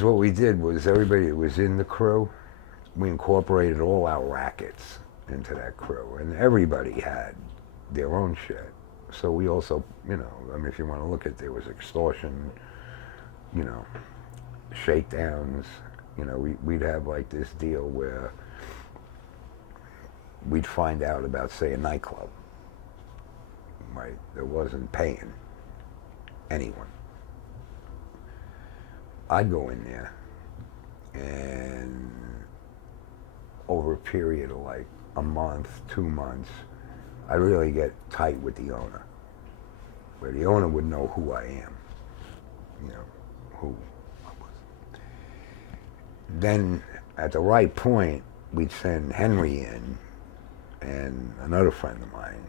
Because what we did was everybody that was in the crew, we incorporated all our rackets into that crew, and everybody had their own shit. So we also, you know, I mean, if you want to look at, there was extortion, you know, shakedowns. You know, we'd have like this deal where we'd find out about, say, a nightclub, right, that wasn't paying anyone. I'd go in there, and over a period of like a month, 2 months, I really get tight with the owner, where the owner would know who I am, you know, who I was. Then at the right point, we'd send Henry in and another friend of mine,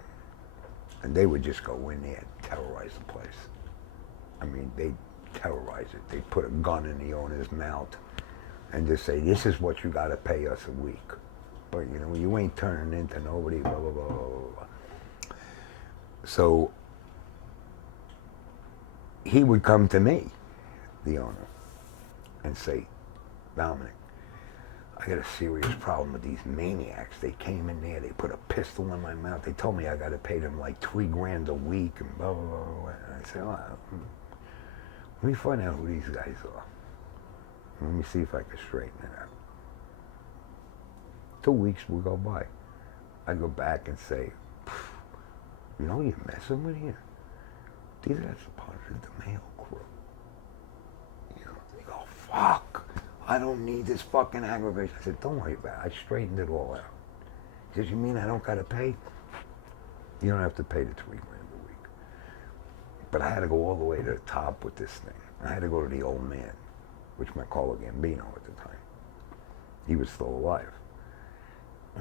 and they would just go in there and terrorize the place. I mean, they'd terrorize it. They'd put a gun in the owner's mouth and just say, this is what you gotta pay us a week. But you know, you ain't turning into nobody, blah, blah, blah, blah, blah. So he would come to me, the owner, and say, Dominic, I got a serious problem with these maniacs. They came in there, they put a pistol in my mouth. They told me I gotta pay them like $3,000 a week and blah, blah, blah, blah. And I said, oh, let me find out who these guys are. Let me see if I can straighten it out. 2 weeks will go by. I go back and say, you know you're messing with here? These guys are part of the male crew. You know, they go, fuck, I don't need this fucking aggravation. I said, don't worry about it. I straightened it all out. He says, you mean I don't gotta pay? You don't have to pay the $3,000 a week. But I had to go all the way to the top with this thing. I had to go to the old man, which my call Gambino at the time. He was still alive.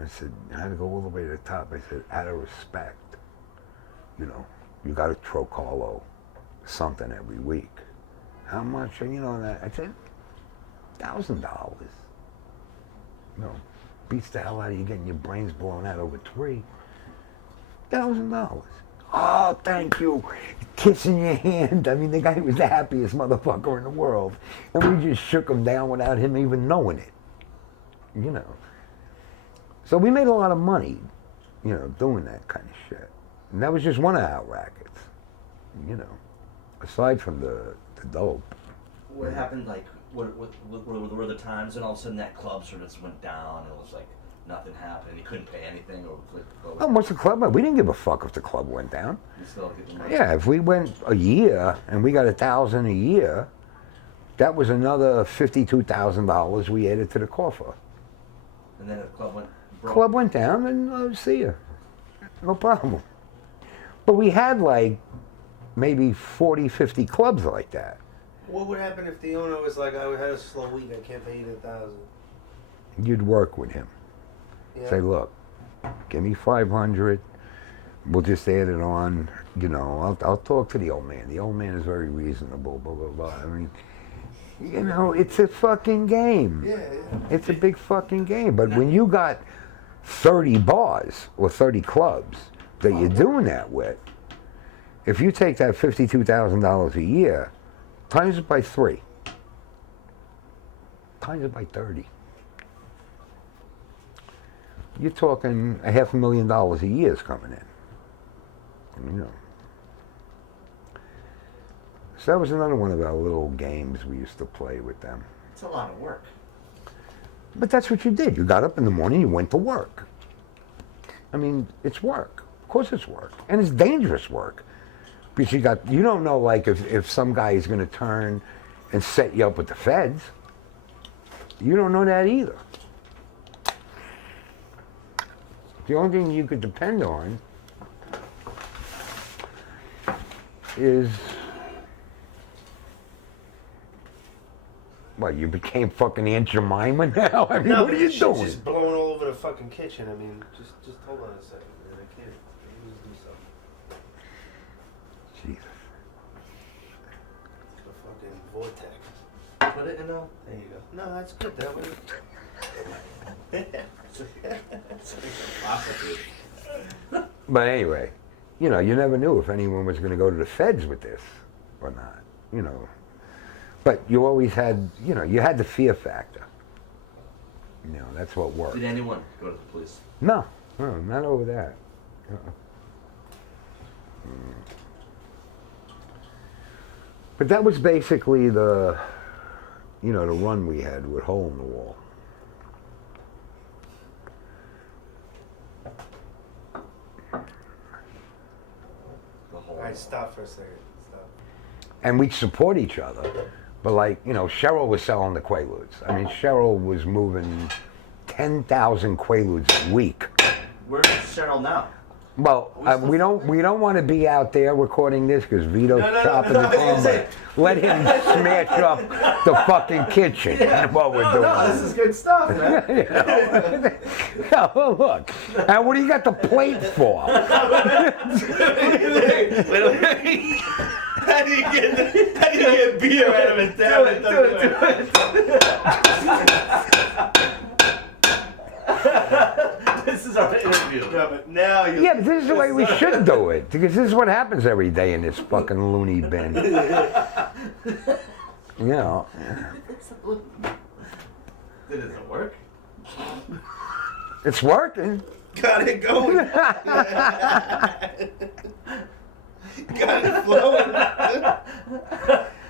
I said, I had to go all the way to the top. I said, out of respect, you know, you got to Trocolo something every week. How much? And you know, that I said, $1,000. You know, beats the hell out of you getting your brains blown out over $3,000. Oh, thank you. Kissing your hand. I mean, the guy was the happiest motherfucker in the world. And we just shook him down without him even knowing it. You know. So we made a lot of money, you know, doing that kind of shit. And that was just one of our rackets, you know, aside from the dope. What happened, like, what were the times and all of a sudden that club sort of just went down and it was like nothing happened, you couldn't pay anything, or oh, what's the club? We didn't give a fuck if the club went down. You still get the money? Yeah, if we went a year and we got $1,000 a year, that was another $52,000 we added to the coffer. And then the club went broke. Club went down and see you. No problem. But we had like maybe 40, 50 clubs like that. What would happen if the owner was like, I had a slow week, I can't pay you $1,000? You'd work with him. Yeah. Say, look, give me 500. We'll just add it on. You know, I'll talk to the old man. The old man is very reasonable, blah, blah, blah. I mean, you know, it's a fucking game. Yeah. It's a big fucking game. But when you got 30 bars or 30 clubs that you're doing that with, if you take that $52,000 a year, times it by 3, times it by 30, you're talking $500,000 a year is coming in. You know. So that was another one of our little games we used to play with them. It's a lot of work. But that's what you did. You got up in the morning, you went to work. I mean, it's work. Of course it's work. And it's dangerous work. Because you don't know, like, if some guy is going to turn and set you up with the feds. You don't know that either. The only thing you could depend on is, what, you became fucking Aunt Jemima now? I mean, No, what are you shit's doing? just blowing all over the fucking kitchen. I mean, just hold on a second. Man. I can't just do something. Jesus. It's a fucking vortex. Put it in a... There you go. No, that's good. That way. But anyway, you know, you never knew if anyone was going to go to the feds with this or not. You know, But you always had, you had the fear factor. That's what worked. Did anyone go to the police? No, not over that. Uh-uh. But that was basically the run we had with Hole in the Wall. All right, stop for a second. Stop. And we'd support each other. But Cheryl was selling the Quaaludes. I mean, Cheryl was moving 10,000 Quaaludes a week. Where's Cheryl now? Well, we don't want to be out there recording this because Vito's chopping the phone. Let him smash up the fucking kitchen. Yeah. What we're doing. No, this is good stuff, man. No, look. And what do you got the plate for? How do you get beer out of it? Damn it, do it. This is our interview. No, but now you. Yeah, but this is the way we should do it because this is what happens every day in this fucking loony bin. Did it work? It's working. Got it going. Got it flowing.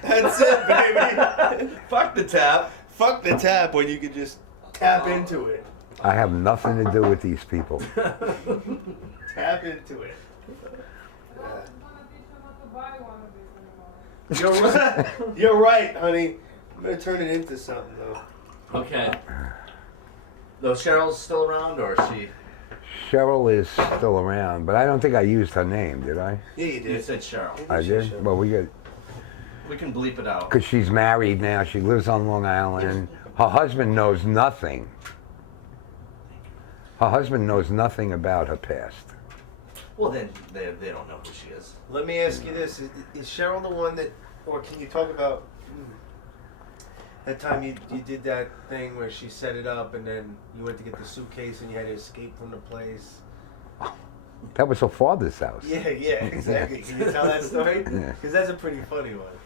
That's it, baby. Fuck the tap. Fuck the tap when you can just tap into it. I have nothing to do with these people. Tap into it. You're right, honey. I'm gonna turn it into something though. Okay. Though Cheryl's still around, or is she? Cheryl is still around, but I don't think I used her name, did I? Yeah, you You did. said Cheryl. I did? Well, we We can bleep it out. because she's married now. She lives on Long Island. Her husband knows nothing. Her husband knows nothing about her past. Well, then they don't know who she is. Let me ask you this: is Cheryl the one that, or can you talk about that time you did that thing where she set it up and then you went to get the suitcase and you had to escape from the place? That was her father's house. Yeah, exactly. Can you tell that story? Yeah. Because that's a pretty funny one.